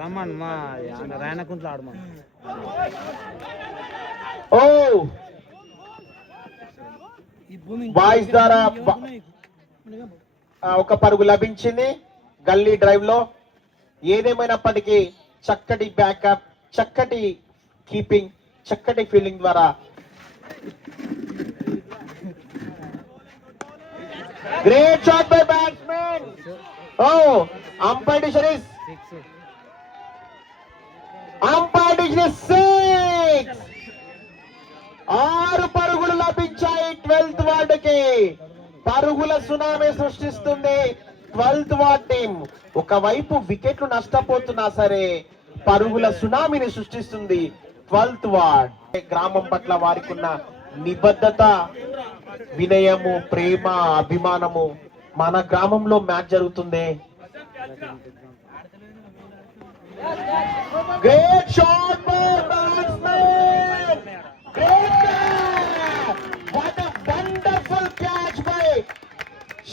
రమ్మన్ మా రాయనకుంట్లో ఆడమా. ఓ బాయ్స్ ద్వారా ఒక పరుగు లభించింది గల్లీ డ్రైవ్ లో. ఏదేమైనప్పటికీ చక్కటి బ్యాకప్, చక్కటి కీపింగ్, చక్కటి ఫీల్డింగ్ ద్వారా గ్రేట్ షాట్ బై బ్యాట్స్మెన్. ఓ అంపైర్ డిసిషన్ ఇస్ 6. 6 పరుగులు లభించాయి 12th వార్డుకి. పరుగుల సునామీ సృష్టిస్తుంది 12th వార్డ్ టీం. ఒకవైపు వికెట్లు నష్టపోతున్నా సరే పరుగుల సునామీని సృష్టిస్తుంది 12th వార్డ్. గ్రామం పట్ల వారికి ఉన్న నిబద్ధత, వినయము, ప్రేమ, అభిమానము. మన గ్రామంలో మ్యాచ్ జరుగుతుంది. Great shot by batsmen. Great catch. What a wonderful catch by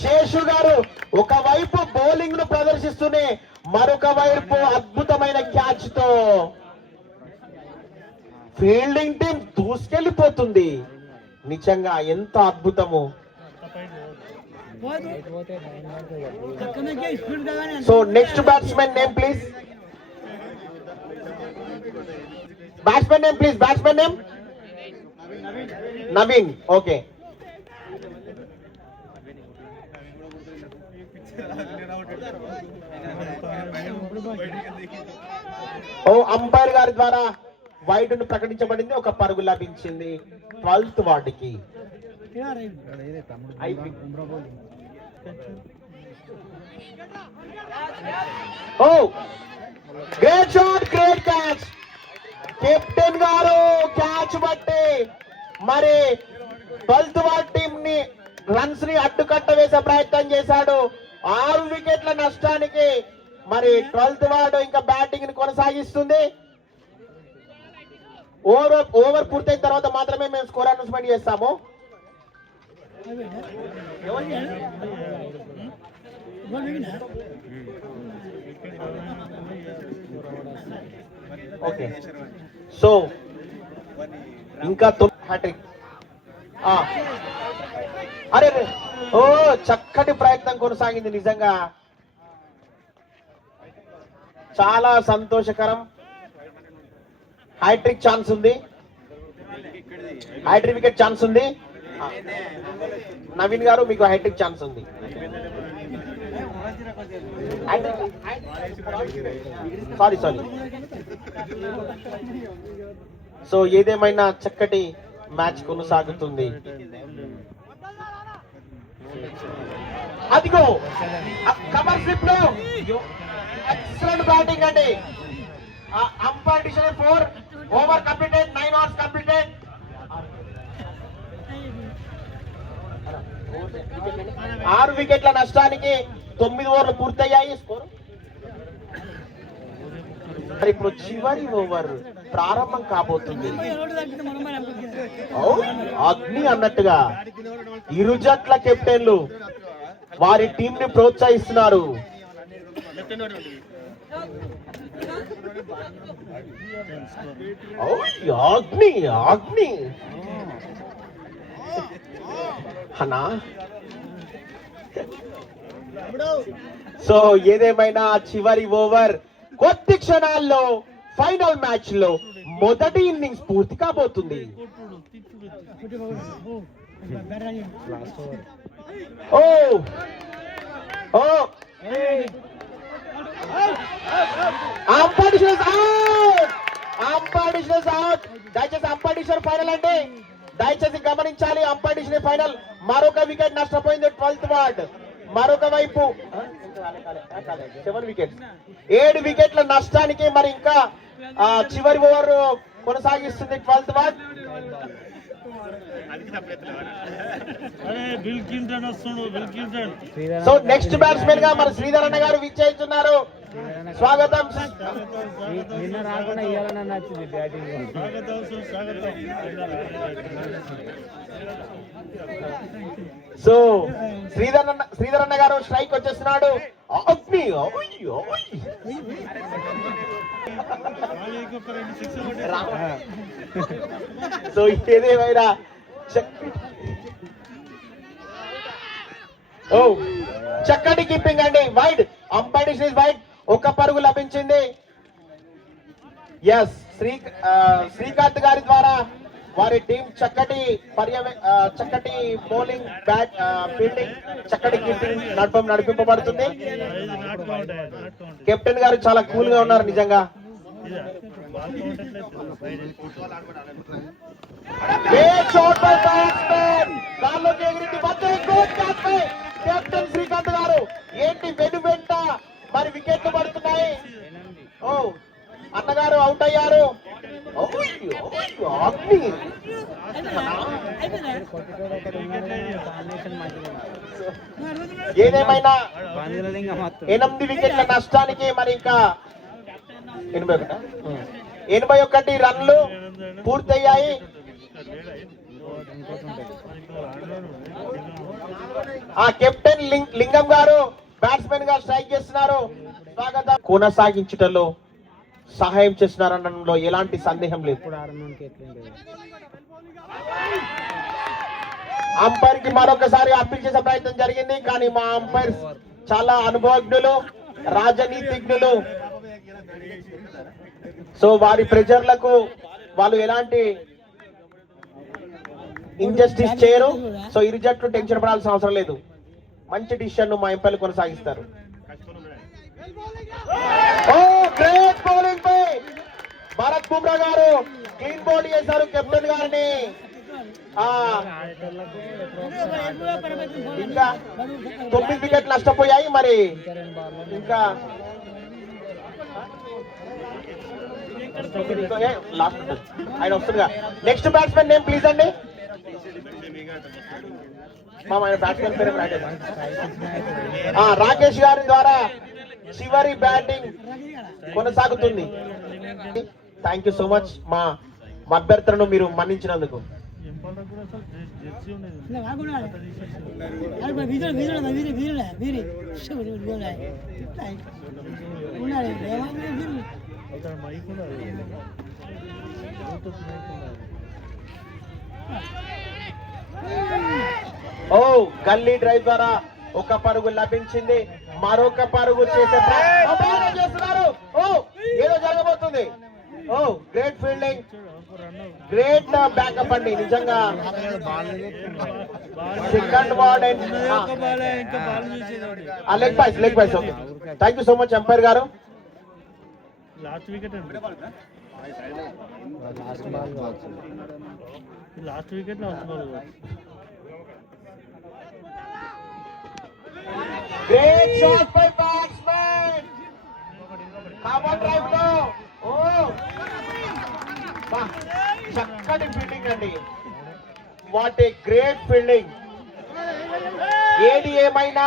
Seshu గారు. ఒకవైపు బౌలింగ్ ను ప్రదర్శిస్తూనే మరొక వైపు అద్భుతమైన క్యాచ్ తో ఫీల్డింగ్ టీం దూసుకెళ్లిపోతుంది. నిజంగా ఎంత అద్భుతము. So next batsmen name please. Batsmen name please. Batsmen name Naveen. Okay. ఓ అంపైర్ గారి ద్వారా వైడ్ ను ప్రకటించబడింది. ఒక పరుగు లభించింది 12th వార్డుకి. Oh great shot, great catch. Captain గారు క్యాచ్ బట్టి మరి 12th వార్డ్ టీం ని రన్స్ ని అడ్డుకట్ట వేసే ప్రయత్నం చేశాడు. 6 వికెట్ల నష్టానికి మరి 12th వార్డు ఇంకా బ్యాటింగ్ ని కొనసాగిస్తుంది. ఓవర్ పూర్తయిన తర్వాత మాత్రమే మేము స్కోర్ అనౌన్స్మెంట్ చేస్తాము. ఓకే. సో ఇంకా హ్యాట్రిక్. అరే ఓ చక్కటి ప్రయత్నం కొనసాగింది. నిజంగా చాలా సంతోషకరం. హ్యాట్రిక్ ఛాన్స్ ఉంది. హ్యాట్రిక్ వికెట్ ఛాన్స్ ఉంది. నవీన్ గారు మీకు హ్యాట్రిక్ ఛాన్స్ ఉంది. సారీ. సో ఏదేమైనా చక్కటి మ్యాచ్ కొనసాగుతుంది. అదిగో కవర్ స్లిప్ లో ఎక్సలెంట్ బ్యాటింగ్ అండి. Umpire decision 4 over completed, 9 overs completed. 6 వికెట్ల నష్టానికి 9 ఓవర్లు పూర్తయ్యాయి. స్కోర్ ఇప్పుడు చివరి ఓవర్ ప్రారంభం కాబోతుంది. అగ్ని అన్నట్టుగా ఇరు జట్ల కెప్టెన్లు వారి టీం ని ప్రోత్సహిస్తున్నారు. అగ్ని అగ్ని అన్నా. సో ఏదేమైనా చివరి ఓవర్ కొద్ది క్షణాల్లో ఫైనల్ మ్యాచ్ లో మొదటి ఇన్నింగ్స్ పూర్తి కాబోతుంది. Oh oh umpire decision out. Umpire decision out. దయచేసి అంపైర్ డిసిషన్ ఫైనల్ అంటే దయచేసి గమనించాలి. Umpire decision final. మరొక వికెట్ నష్టపోయింది 12th వార్డ్. మరొక వైపు 7 వికెట్స్, 7 వికెట్ల నష్టానికి మరి ఇంకా చివరి ఓవర్ కొనసాగిస్తుంది 12th ward. So next batsmen గా మన శ్రీధర్ అన్న గారు విచ్చేస్తున్నారు. స్వాగతం. నిన్న రాకుండా ఇవ్వాలని నచ్చింది బ్యాటింగ్. సో శ్రీధర్ అన్న గారు స్ట్రైక్ వచ్చేస్తున్నాడు. అగ్ని సో ఏదేమైనా చక్కటి కీపింగ్ అండి. Wide umpire decision wide. ఒక పరుగు లభించింది. ఎస్ శ్రీకాంత్ గారి ద్వారా వారి టీం చక్కటి చక్కటి బౌలింగ్ బ్యాట్ ఫీల్డింగ్ చక్కటి కీపింగ్ నడిపింపబడుతుంది. కెప్టెన్ గారు చాలా కూల్ గా ఉన్నారు నిజంగా. కెప్టెన్ శ్రీకాంత్ గారు ఏంటి వెంట మరి వికెట్లు పడుతున్నాయి. ఓ అన్నగారు అవుట్ అయ్యారు. ఏదేమైనా 8 వికెట్ల నష్టానికి మరి ఇంకా 81 రన్లు పూర్తయ్యాయి. ఆ కెప్టెన్ లింగం గారు బ్యాట్స్మెన్ గా స్ట్రైక్ చేస్తున్నారు. స్వాగతం. కొనసాగించటంలో సహాయం చేస్తున్నారనడంలో ఎలాంటి సందేహం లేదు. అంపైర్ కి మరొకసారి అప్పీల్ చేసే ప్రయత్నం జరిగింది, కానీ మా అంపైర్ చాలా అనుభవజ్ఞులు, రాజనీతిజ్ఞులు. సో వారి ప్రెజర్లకు వాళ్ళు ఎలాంటి ఇంజస్టిస్ చేయరు. సో ఇరు జట్లు టెన్షన్ పడాల్సిన అవసరం లేదు. మంచి డిసిషన్ మా ఎంపైర్లు కొనసాగిస్తారు. గ్రేట్ బౌలింగ్ పై భారత్ బుమ్రా గారు క్లీన్ బౌలింగ్ చేశారు కెప్టెన్ గారిని. ఇంకా 9 వికెట్లు నష్టపోయాయి. మరి ఇంకా ఆయన వస్తుందిగా. నెక్స్ట్ బ్యాట్స్మెన్ నేమ్ ప్లీజ్ అండి. బ్యాట్స్మెన్ పేరు రాకేష్ గారి ద్వారా చివరి బ్యాటింగ్ కొనసాగుతుంది. థ్యాంక్ యూ సో మచ్ మా అభ్యర్థులను మీరు మన్నించినందుకు. ఓ గల్లీ డ్రైవ్ ద్వారా ఒక పరుగు లభించింది. మరొక పరుగు చేస్తున్నారు. ఓ ఏదో జరగబోతుంది. Oh great fielding, great backup అండి నిజంగా. Second ball leg byes. Okay thank you so much umpire గారు. Last wicket Great shot by batsman. Cover drive లో చక్కటి ఫీల్డింగ్ అండి. What a great fielding. ఏది ఏమైనా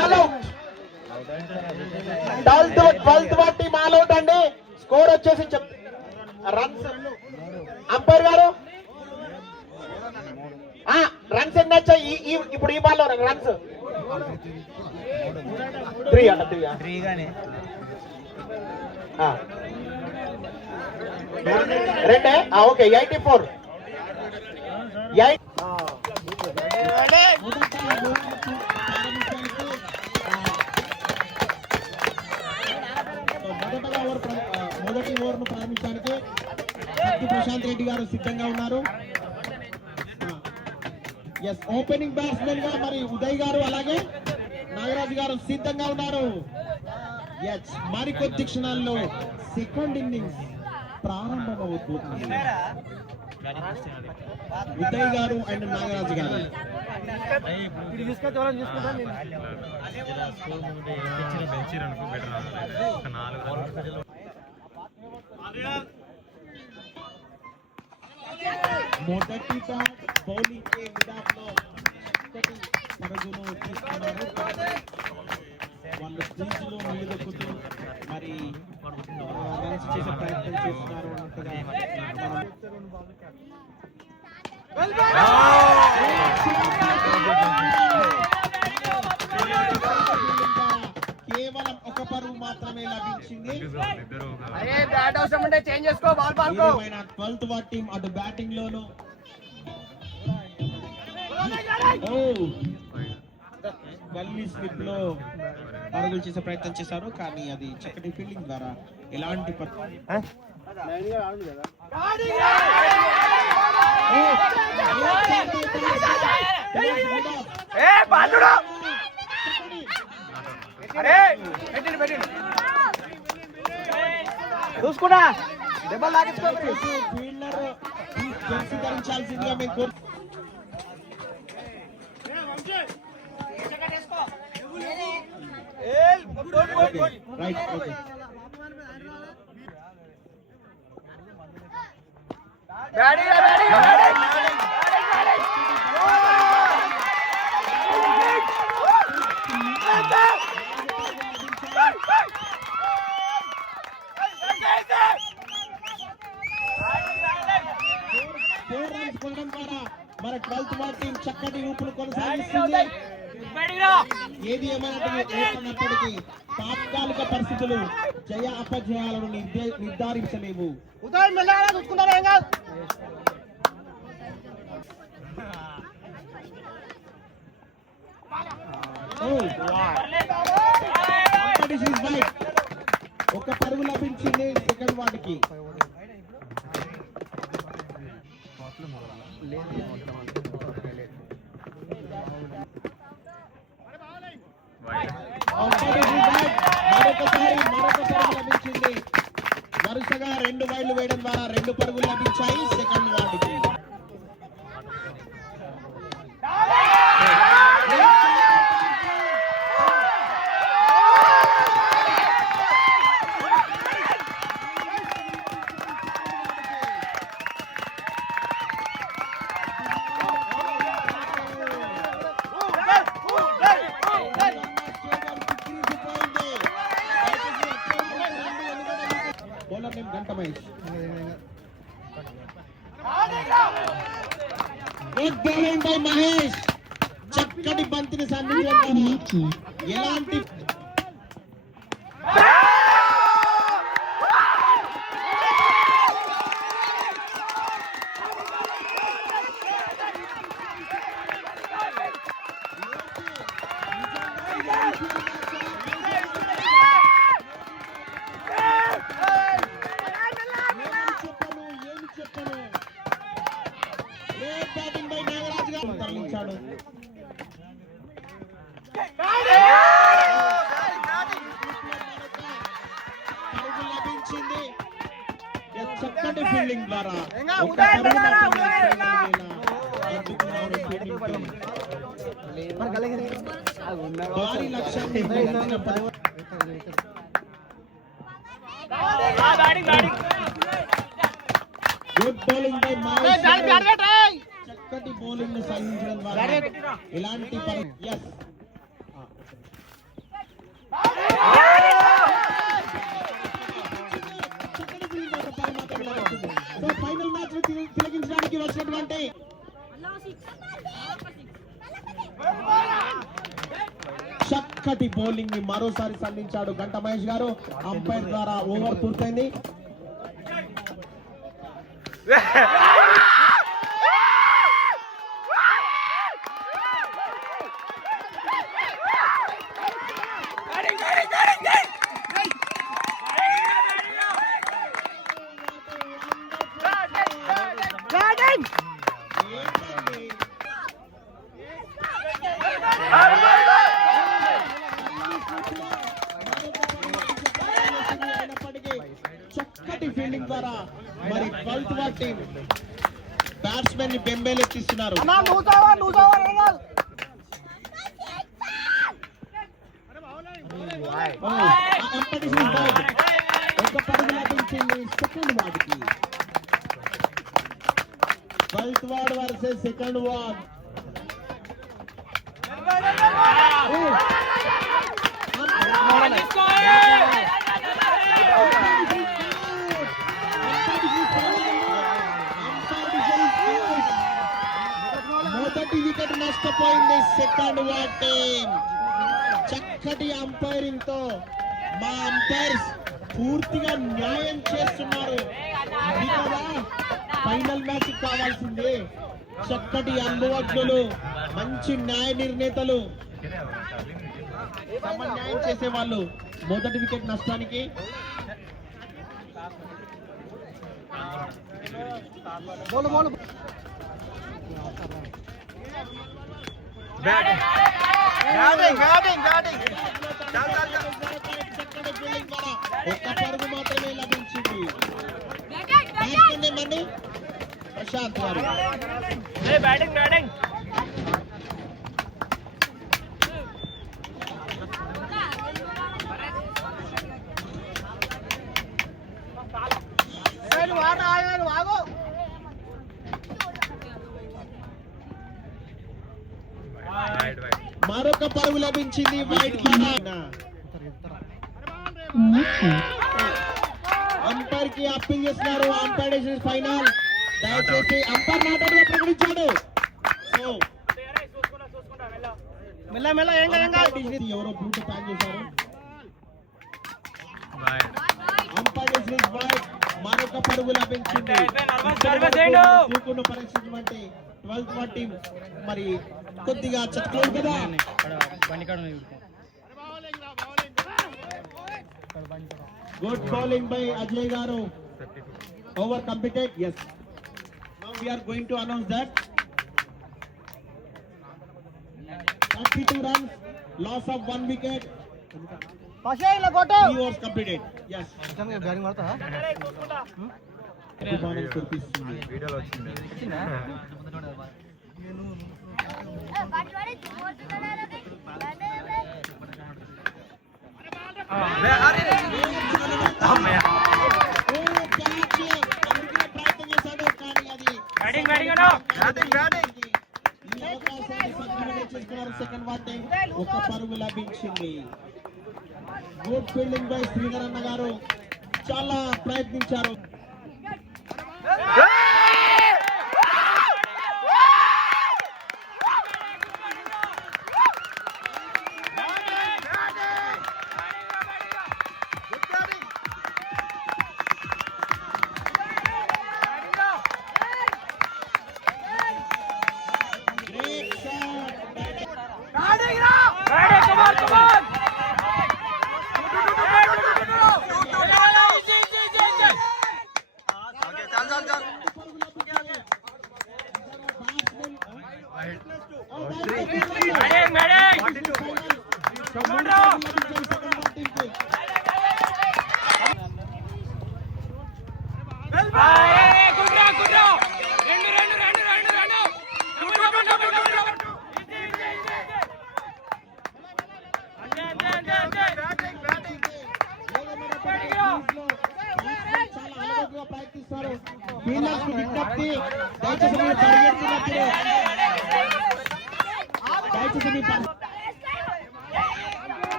ఆల్అౌట్. 12th బట్టి ఆల్అౌట్ అండి. స్కోర్ వచ్చేసి రన్స్ అంపైర్ గారు రన్స్ ఎన్ని వచ్చాయి ఇప్పుడు ఈ బాల్ లో రన్స్ 3 అంట 3 గానే రెండే ఓకే 84 మొదటి ఓవర్ను ప్రారంభించడానికి ప్రశాంత్ రెడ్డి గారు సిద్ధంగా ఉన్నారు. ఓపెనింగ్ బ్యాట్స్మెన్ గా మరి ఉదయ్ గారు అలాగే నాగరాజు గారు సిద్ధంగా ఉన్నారు. మరికొద్ది క్షణాల్లో సెకండ్ ఇన్నింగ్స్ ప్రారంభమవుతుంది. ఉదయ్ గారు అండ్ నాగరాజు గారు మొదటి బౌలింగ్ విధానంలో పరుగును తీసుకున్నారు. వాళ్ళు క్రీజులో నిలదొక్కుతూ మరి రన్స్ చేసే ప్రయత్నం చేస్తున్నారు అన్నట్టుగా కేవలం ఒక పరువు మాత్రమే లభించింది. 12th వార్డ్ టీం అటు బ్యాటింగ్ లోను గల్లీ స్లిప్ లో పరుగులు చేసే ప్రయత్నం చేశారు, కానీ అది చక్కటి ఫీల్డింగ్ ద్వారా ఎలాంటి చూసుకున్నా దెబ్బలు ఫీల్డర్ జెర్సీ ధరించాల్సిందిగా మేము కోరు. రైట్ ఓకే మన 12th వార్డ్ టీం చక్కటి ఊపులు కొనసాగిస్తుంది. ఏది ఏమైనప్పటికీ తాత్కాలిక పరిస్థితులు జయ అపజయాలను నిర్ధారించలేవు. ఒక పరుగు లభించింది సెకండ్ వార్డుకి. మరొకసారి లభించింది. వరుసగా 2 వైడ్లు వేయడం ద్వారా 2 పరుగులు లభించాయి సెకండ్ వార్డుకి. మహేష్ చక్కటి బంతిని సంధించడం ఎలాంటి తరలించాడు. లభించింది చక్కటి ఫీల్డింగ్ ద్వారా. భారీ లక్ష్యాన్ని గుడ్ బౌలింగ్ బై మహేష్. చక్కటి బౌలింగ్ ను సాధించడం ద్వారా ఇలాంటి ఫైనల్ మ్యాచ్ తిలకించడానికి వచ్చినటువంటి చక్కటి బౌలింగ్ ని మరోసారి సంధించాడు గంట మహేష్ గారు. అంపైర్ ద్వారా ఓవర్ పూర్తయింది. చక్కటి ఫీల్డింగ్ ద్వారా మరి 12th వార్డ్ టీం బ్యాట్స్మెన్ ని బెంబేలెత్తిస్తున్నారు. ఒక పరుగు లభించింది సెకండ్ వార్డుకి. 12th ward versus second ward. మొదటి వికెట్ నష్టపోయింది సెకండ్ వార్ టీం. చక్కటి అంపైరింగ్ తో మా అంపైర్స్ పూర్తిగా న్యాయం చేస్తున్నారు. ఇది కదా ఫైనల్ మ్యాచ్ కావాల్సింది. చక్కటి అనుభవజ్ఞులు, మంచి న్యాయ నిర్ణేతలు, సమన్యాయం చేసే వాళ్ళు. మొదటి వికెట్ నష్టానికి ఒక్క పరుగు మాత్రమే లభించింది. మళ్ళీ ప్రశాంత్ గారు మరొక పరుగు లభించింది. వైట్ అంపైర్ కి అప్పీల్ చేస్తున్నారు. అంపైర్ ఫైనల్ దయచేసి అంపైర్ నాటగా ప్రకటించాడు. సో ఎవరో బూట్ ప్యాన్ చేశారు. అంపైర్ మరొక పరుగు లభించింది. దూకుడు పరీక్షించినటువంటి 12th వార్డ్ టీం మరి కొద్దిగా చక్కలేదు కదా. గుడ్ బౌలింగ్ బై అజయ్ గారు. Over completed. yes, now we are going to announce that 32 runs, loss of 1 wicket, 3 overs completed. yes, అభిమానం కురిపిస్తుంది. ప్రయత్నం చేశాడు కానీ అది సెకండ్ వార్ టైం ఒక పరుగు లభించింది. గుడ్ ఫీల్డింగ్ బై శ్రీధర్ అన్న గారు. చాలా ప్రయత్నించారు.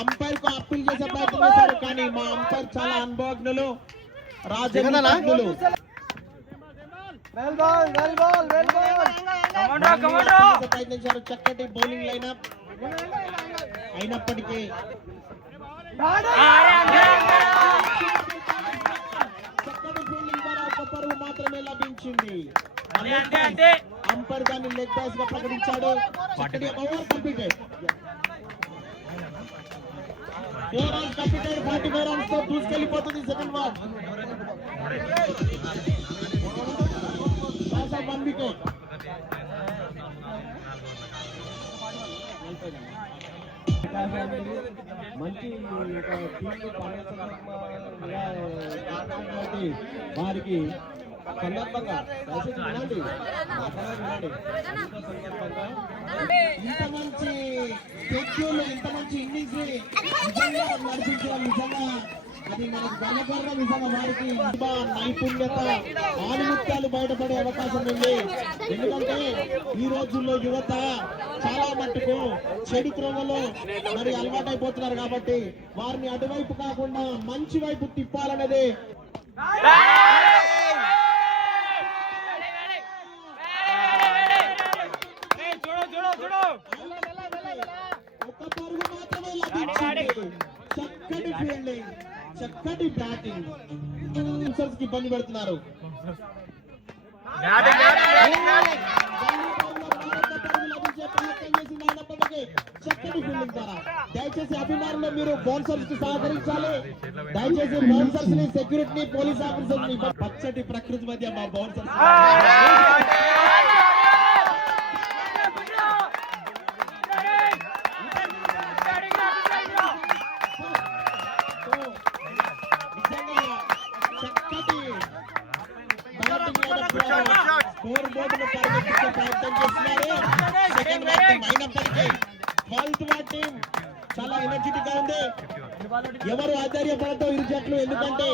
అంపైర్ కు అప్పీల్ చేసే ప్రయత్నం చేశారు కానీ మా అంపైర్ చాలా అనుభవజ్ఞులు, రాజనీతిజ్ఞులు. ప్రయత్నించారు. చక్కటి బౌలింగ్ లైనప్ అయినప్పటికీ చక్కటి ఫీల్డింగ్ ద్వారా ఒక పరుగు మాత్రమే లభించింది. అంపైర్ దాన్ని లెగ్ బ్యాస్ గా ప్రకటించాడు. చక్కటి over completed. 4 runs completed. 45 runs తో దూసుకెళ్లిపోతుంది second ward. Loss of 1 wicket. మంచి వారికి సందర్భంగా ఇంత మంచి షెడ్యూల్, ఇంత మంచి ఇన్నింగ్స్ నిజంగా నడిపించారు. నిజంగా అది మనకు గర్వకారణం. నిజంగా వారికి నైపుణ్యత ఆనుముత్యాలు బయటపడే అవకాశం ఉంది. ఎందుకంటే ఈ రోజుల్లో యువత చాలా మట్టుకు చెడు త్రోవలో మరి అలవాటైపోతున్నారు కాబట్టి వారిని అటువైపు కాకుండా మంచి వైపు తిప్పాలనేది ఒక పరుగు మాత్రమే లభించింది. చక్కటి ఫీల్డింగ్, చక్కటి బ్యాటింగ్ కి ఇబ్బంది పెడుతున్నారు. చక్కటి ఫీల్డింగ్ ద్వారా దయచేసి అభిమానులు మీరు బౌన్సర్స్ కి సహకరించాలి. దయచేసి బౌన్సర్స్ ని, సెక్యూరిటీ, పోలీస్ ఆఫీసర్స్ ని పచ్చటి ప్రకృతి మధ్య మా బౌన్సర్స్ స్కోర్ బోర్డును పరిగెత్తించే ప్రయత్నం చేస్తున్నారు. సెకండ్ వార్ టీం అయినప్పటికీ 12th వార్ టీం చాలా ఎనర్జెటిక్ గా ఉంది. ఎవరు ఆశ్చర్యపడతో ఇరు జట్లు, ఎందుకంటే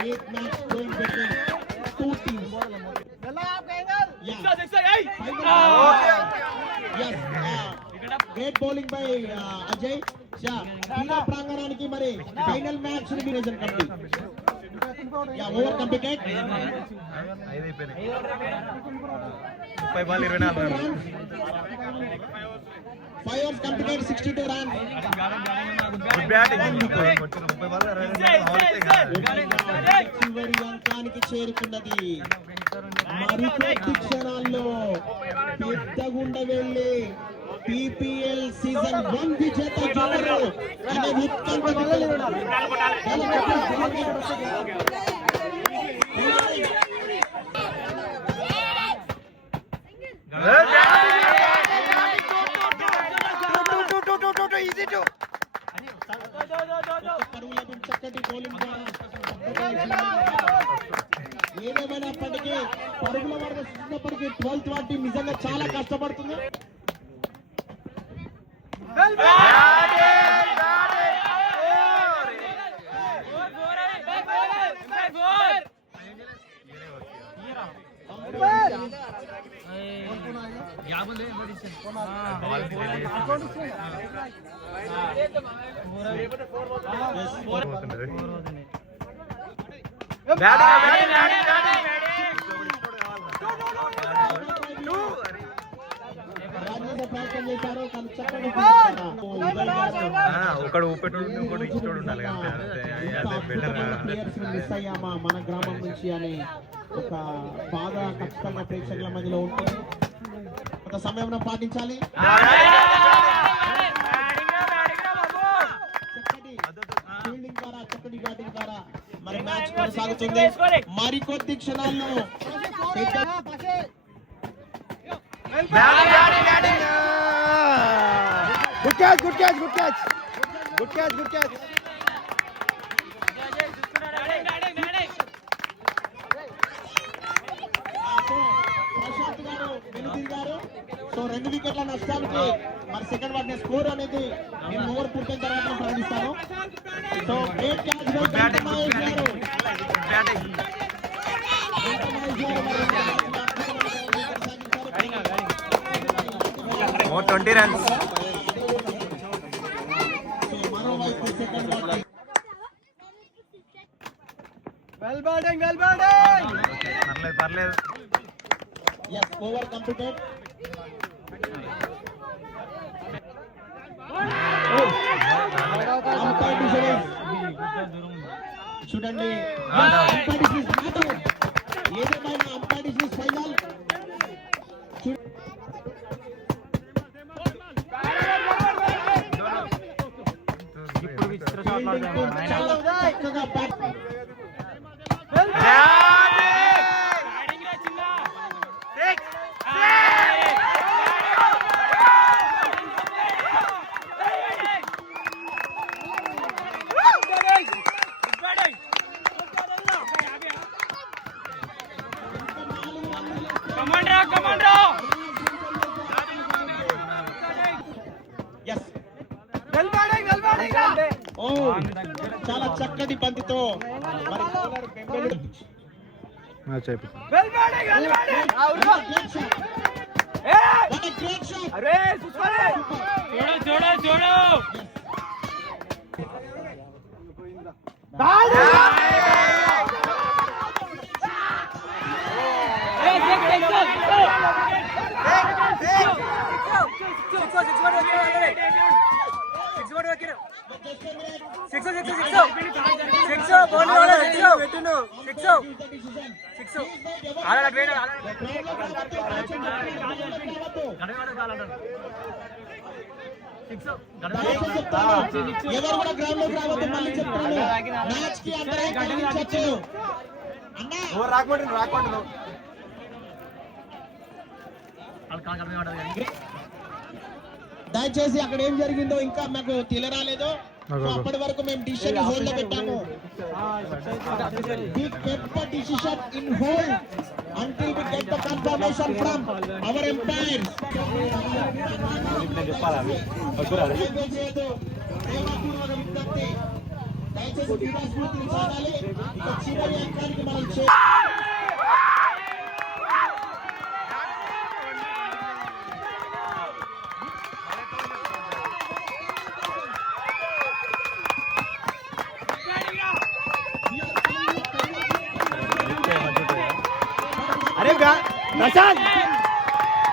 great match going between two teams. Yes, great bowling by Ajay. క్రీడా ప్రాంగణానికి మరి final match revision committee over completed. 5 overs completed, 62 runs. చివరి అంకానికి చేరుకున్నది. మరికొద్ది క్షణాల్లో పెద్దగుండ వెళ్ళి PPL సీజన్ 1 విజేత జోరు అనే ఉత్కంఠ చక్కటి బౌలింగ్ ఏదేమైనప్పటికీ పరుగుల వరకు చూసినప్పటికీ 12th వార్ టీం నిజంగా చాలా కష్టపడుతుంది. మిస్ అయ్యామా మన గ్రామం నుంచి అని ఒక బాధ ఖచ్చితంగా ప్రేక్షకుల మధ్యలో ఉంటుంది. ఒక సమయం పాటించాలి. చక్కటి ఫీల్డింగ్ ద్వారా, చక్కటి బ్యాటింగ్ ద్వారా మరి మ్యాచ్ కొనసాగుతుంది. మరికొద్ది క్షణాల్లో good catch, good catch, good catch, good catch, good catch. Prashant గారు వెనుతిరిగారు. సో 2 వికెట్ల నష్టానికి మరి సెకండ్ వార్డ్ స్కోర్ అనేది నేను ఓవర్ పూర్తయిన తర్వాత ప్రకటిస్తాను. So great catch by Mahesh గారు. 20 runs. పర్లేదు. Yes, over completed. చూడండి ఏదేమైనా అంపైర్ ఫైనల్. ఇప్పుడు విచిత్ర షాట్లు చాలా చక్కటి బంతితో మరి ఎవరు కూడా గ్రౌండ్ లోకి రావద్దు. మళ్ళీ చెప్తాను, మ్యాచ్ కి అందరూ గమనించొచ్చు. దయచేసి అక్కడ ఏం జరిగిందో ఇంకా మాకు తెలియరాలేదు. అప్పటి వరకు మేము డిసిషన్ హోల్డ్ లో పెట్టాము. We kept the decision in hold until we get the confirmation from our umpires. దయచేసి క్రీడా స్ఫూర్తిని సాగాలి. ఇక చివరి అంకానికి మనం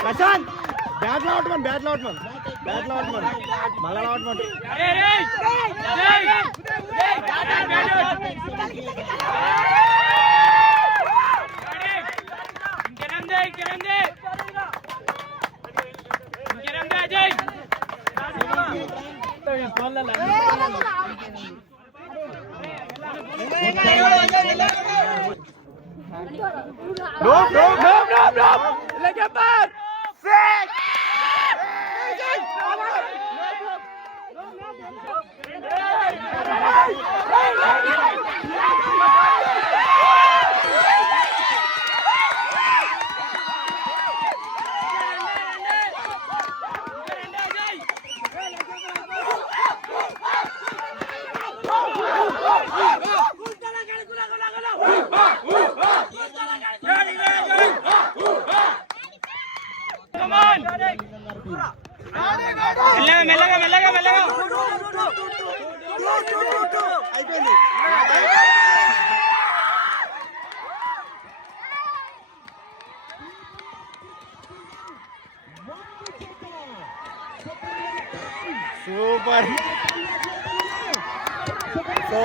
ప్రశాంత్ బ్యాట్ లావట్మన్ మళ్ళా లావట్మన్ No! Like a man! Six! మెల్లగా అయిపోయింది. Super. So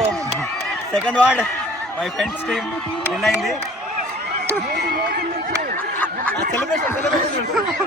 second ward my friends team win అయింది. సెలబ్రేషన్ వారు చేసుకున్నారు.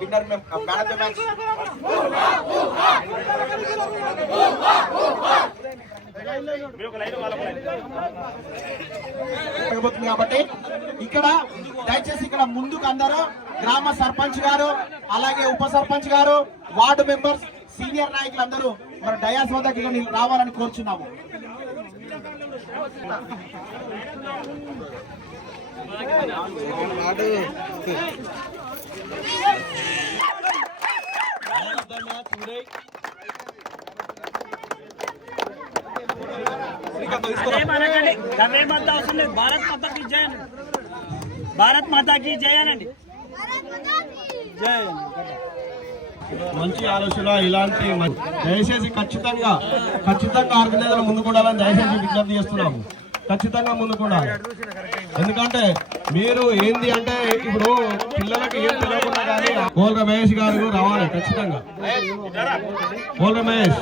winner man of the match. కాబట్టి ఇక్కడ దయచేసి ఇక్కడ ముందుకు అందరూ గ్రామ సర్పంచ్ గారు అలాగే ఉప సర్పంచ్ గారు వార్డు మెంబర్స్ సీనియర్ నాయకులందరూ మరి డయాస్ వద్దకు రావాలని కోరుచున్నాము. భారత్ మాతా की जय భారత్ మాతా की जय అనండి. జై మంచి ఆలోచన ఇలాంటి దయచేసి ఖచ్చితంగా ఆర్గనైజర్ ముందుకు ఉండాలని దయచేసి విజ్ఞప్తి చేస్తున్నాము. ఖచ్చితంగా ముందుకు ఉండాలి. ఎందుకంటే మీరు ఏంది అంటే ఇప్పుడు పిల్లలకి ఏం తెలియకుండా కానీ కోల్గ మహేష్ గారు రావాలి ఖచ్చితంగా. కోల్గ మహేష్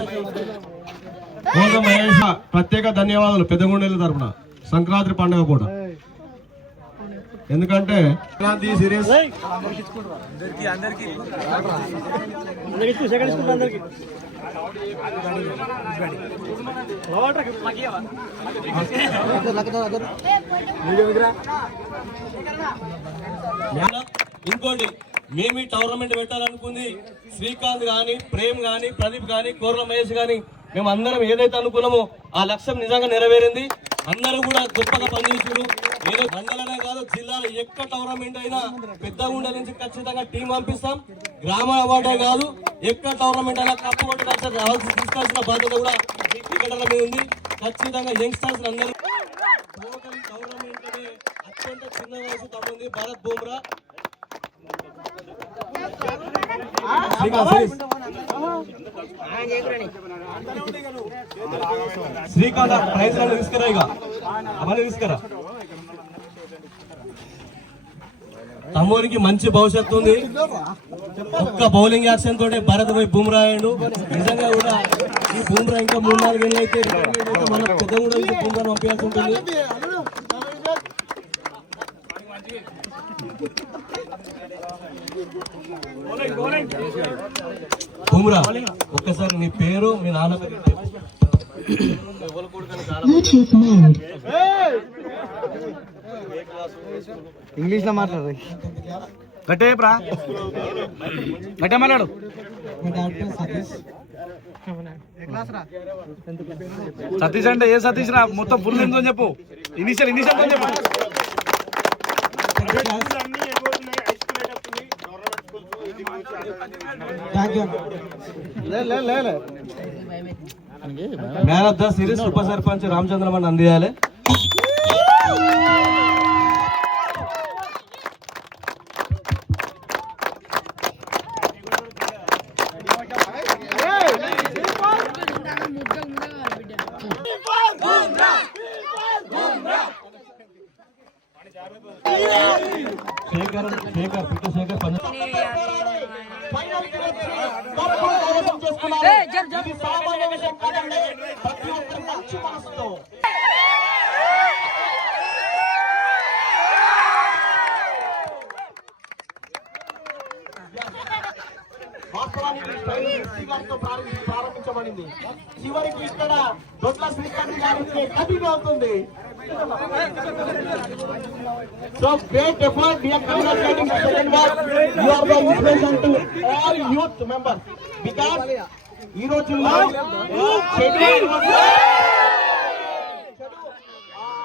ప్రత్యేక ధన్యవాదాలు పెద్దగుండెల తరపున సంక్రాంతి పండుగ పూట. ఎందుకంటే సీరియస్ ఇంకోటి మేము ఈ టోర్నమెంట్ పెట్టాలనుకుంది శ్రీకాంత్ గాని, ప్రేమ్ గాని, ప్రదీప్ గాని, కోర్ల మహేష్ గాని మేము అందరం ఏదైతే అనుకున్నామో ఆ లక్ష్యం నిజంగా నెరవేరింది. అందరూ కూడా గొప్పగా పనిచేసారు. ఏదో మండలనే కాదు జిల్లాలో ఎక్కడ టోర్నమెంట్ అయినా పెద్దగుండ నుంచి ఖచ్చితంగా టీం పంపిస్తాం. గ్రామ అవార్డే కాదు ఎక్కడ టోర్నమెంట్ అయినా కప్పు కొట్టి తీసుకోవాల్సిన బాధ్యత కూడా క్రికెటర్ల మీద ఉంది. ఖచ్చితంగా యంగ్స్టర్స్ అందరూ టోటల్ టోర్నమెంట్ అత్యంత చిన్న వయసు తమ్ముంది భారత్ బూమ్రా. శ్రీకాంత్ ప్రైజ్ తీసుకురా, ఇక అవన్నీ తీసుకురా. తమ్మునికి మంచి భవిష్యత్తు ఉంది. ఒక్క బౌలింగ్ యాక్షన్ తోటే భారత్ పోయి బూమ్రా అయ్యాడు. నిజంగా కూడా ఈ బూమ్రా ఇంకా 3-4 ఏళ్ళు అయితే మన పెద్ద కూడా బూమ్రా పంపించాల్సి ఉంటుంది. బూమ్రా ఒక్కసారి నీ పేరు మీ నాన్న పేరు ఇంగ్లీష్ లో మాట్లాడు. గట్టే మాట్లాడు. సతీష్ అంటే ఏ సతీష్ రా? మొత్తం ఫుల్ ఎంతో చెప్పు. ఇనిషియల్ తో చెప్పు. మ్యాన్ ఆఫ్ ద సిరీస్ ఉప సర్పంచ్ రామచంద్రమని అందియాలి. శేఖర్ చేస్తున్నారు. ఇది సామాన్య విషయం కాదండి. ప్రతి ఒక్కరు మంచి మనసుతో వాస్తవానికి ట్రైన్ ఎస్సీ గారితో ప్రారంభించబడింది. చివరికి ఇక్కడ దొడ్ల శ్రీకాంత్ గారికి కంటిన్యూ అవుతుంది. So great effort, we are congratulating the second one. You are the inspiration to all youth members because ఈ రోజుల్లో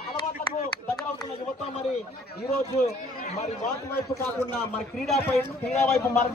అలవాట్లకు దగ్గర అవుతున్న యువత మరి ఈ రోజు మరి వాటి వైపు కాకుండా మరి క్రీడా వైపు మరి